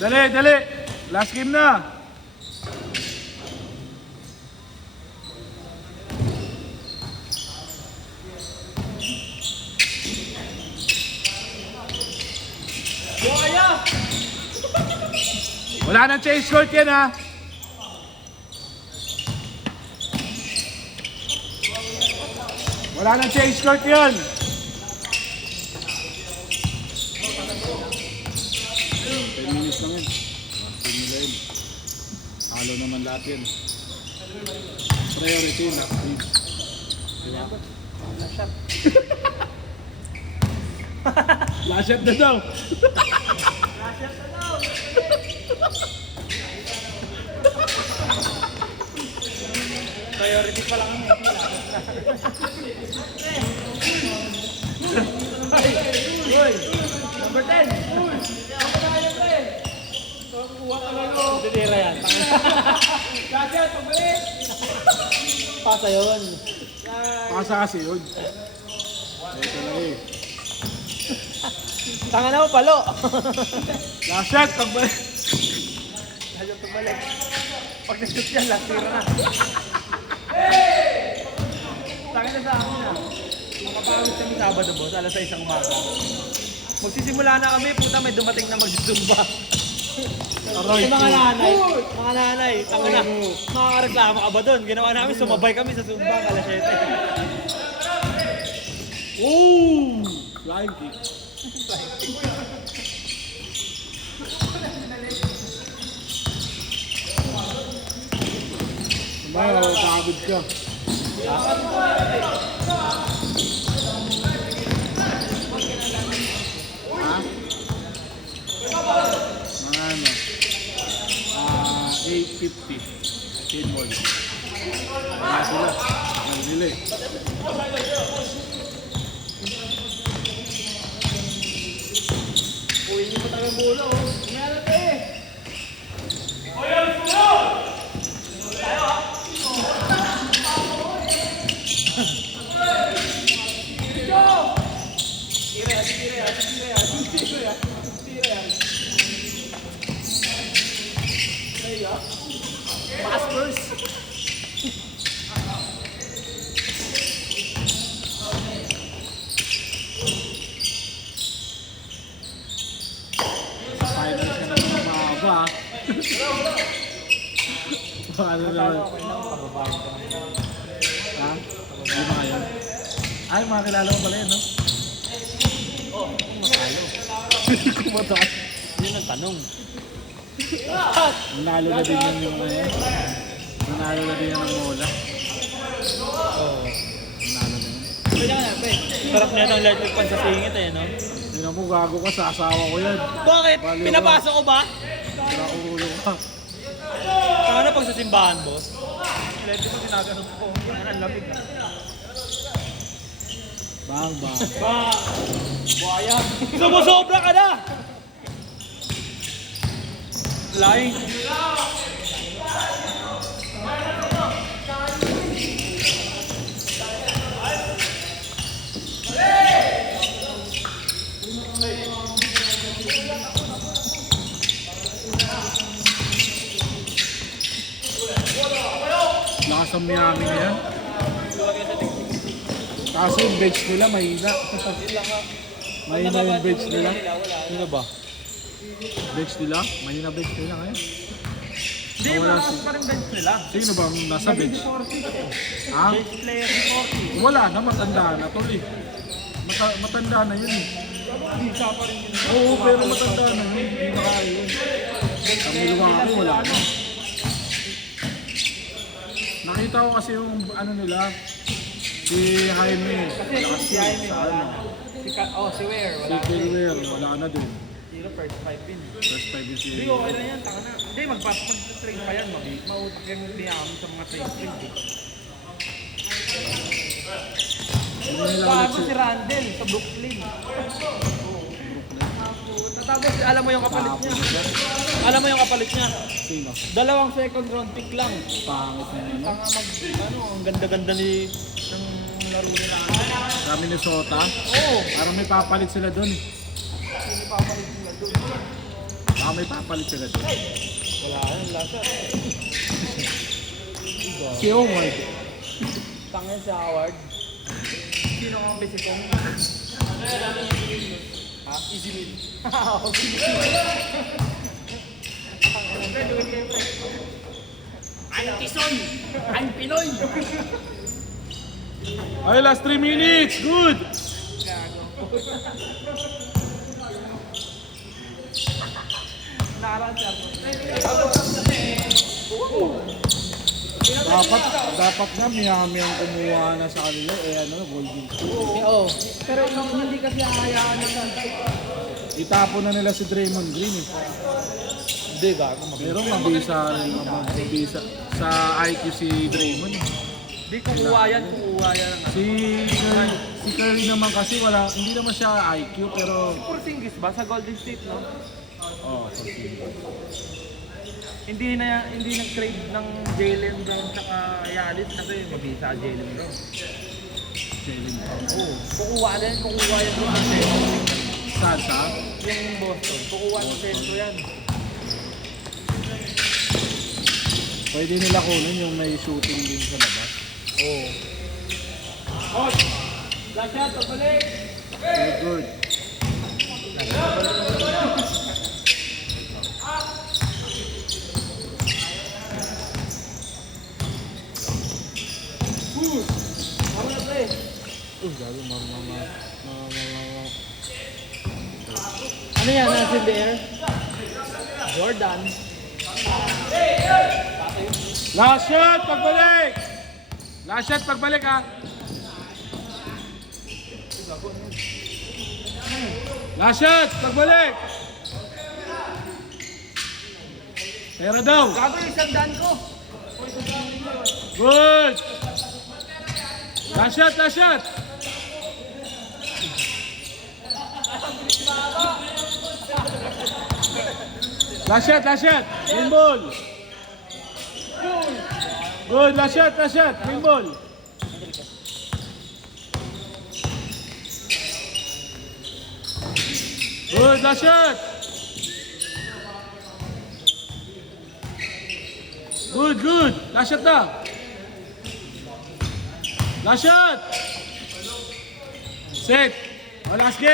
Dali, dali. Last game na. Wala nang change court yan ha. Wala nang change court yan. 10 minutes lang yun. Team nila yun. Halo naman lahat yun. Priority na. Diba? Last shot. Last shot na daw. Last shot na daw. Priority pa lang ang Uy! Number 10! Uy! Kuha ka lang o! Titira yan. Kasi, pabalik! Pasa yun. Pasa kasi yun. Ito na eh. Tanga na mo, palo! Last shot, pagbalik. Lalo pagbalik. Pag na-shoot yan, last tira na. Tanga na sa akin na. Makapawit kami Sabado, boss, alas 6 ang umaga. Magsisimula na kami, puta may dumating na mag-zumba. Aray, Mga nanay, tanga na, makakareklamo ka ba doon? Ginawa namin, sumabay kami sa zumba, alas 7. Woo! Flying kick. Kumaya, pagod ka. Ha? Mga ano? 8:50. Chain mall. Kaya sila. Nagdili. Uy, hindi pa tayo mula, oh. Meron eh. Masters. Final ka na ng mahaba. Paano naman? Ha? Hindi mga yun. Ay, makakilala ko pala yun, no? Oh, matalo. Kumataan. Yun ang tanong. Nanalo na din yung ano. Nanalo na din yan ng mola. Oo. Nanalo na yun. Pwede ka na, pre. Sarap na itong electric pan sa singit eh, no? Hindi na mo, gago ka sa asawa ko yan. Bakit? Baliw Pinapasok ko ba? Wala ko ulo ka. Saka na pag sa simbahan, boss. Electric pan sinaganong ko. Yan ang lapig na. Bang, bang. Ba! Buhaya! Sumusobra ka na! Lying. Lakas ang Miami na yan. Kaso yung bench nila mahina. Mahina yung bench nila. Sino ba? Bench nila? Mahina bench nila ngayon. Hindi, Wala malakas si- pa rin bench nila. Sino ba ang nasa bench? 40. Ha? Bench player ni 40. Wala na, matanda na tol eh. Matanda na yun eh. Hindi siya pa rin yun. Oo, pero matanda na yun. Hindi na kaya yun. Ang niluwa ako, wala na. Nakita ko kasi yung ano nila, si Jaime. Kasi Lakas si yun Jaime sa wala ano. na. Si Ware Si wala na. Kilwer, wala na din. Zero first 5 pin. First 5 yung si Hindi, okay na yan. Taka na. Hindi, mag-train pa yan. Mautak yung niyaman sa mga train sprint. Hindi nila ulit Bago si si... Randall sa Brooklyn. Tapos alam mo yung kapalit niya. Alam mo yung kapalit niya. Sino? 2 second round pick lang. Pangit na yun. Tanga ang ganda-ganda ni ng laro nila. Sa Minnesota. Oo. Parang may papalit sila doon. Sino papalit nila doon? Baka may papalit agad. Wala yan, lasa. Si Omar. Tangin si Howard. Sino ang basic kong? Ha? Easy win. I'm Tison! I'm Pinoy! Ay, last 3 minutes. Good. Nakaraan siya. Dapat nga Miami ang kumuha na sa kanila. Eh ano, Golden State. Oo. Pero hindi kasi hahayaan na Itapon na nila si Draymond Green eh. Hindi, gago. Pero mabisa sa IQ si Draymond eh. Hindi, kukuha yan lang. Si Curry naman kasi hindi naman siya IQ pero Porzingis ba sa Golden State, no? Hindi nag-trade ng Jalen Brown tsaka Giannis kasi mabisa Jalen Brown. Jalen Brown. Oo. Kukuha yan doon sa Centro. Salsa. Yung Boston. Kukuha ng Centro yan. Pwede nila kunin yung may shooting din sa labas. Oo. Hot! Last shot, pabalik! Good. Ako na pre! Gago, Ano yan, nasa in the air? Jordan. Last shot, pagbalik! Last shot, pagbalik ha! Last shot, pagbalik! Pera daw! Gago yung isang daan ko! Good! Last shot, last shot! Last shot, last shot! Win ball! Good, last shot, win ball! Good, last shot! Good, last shot na! Last shot! Set! Last game!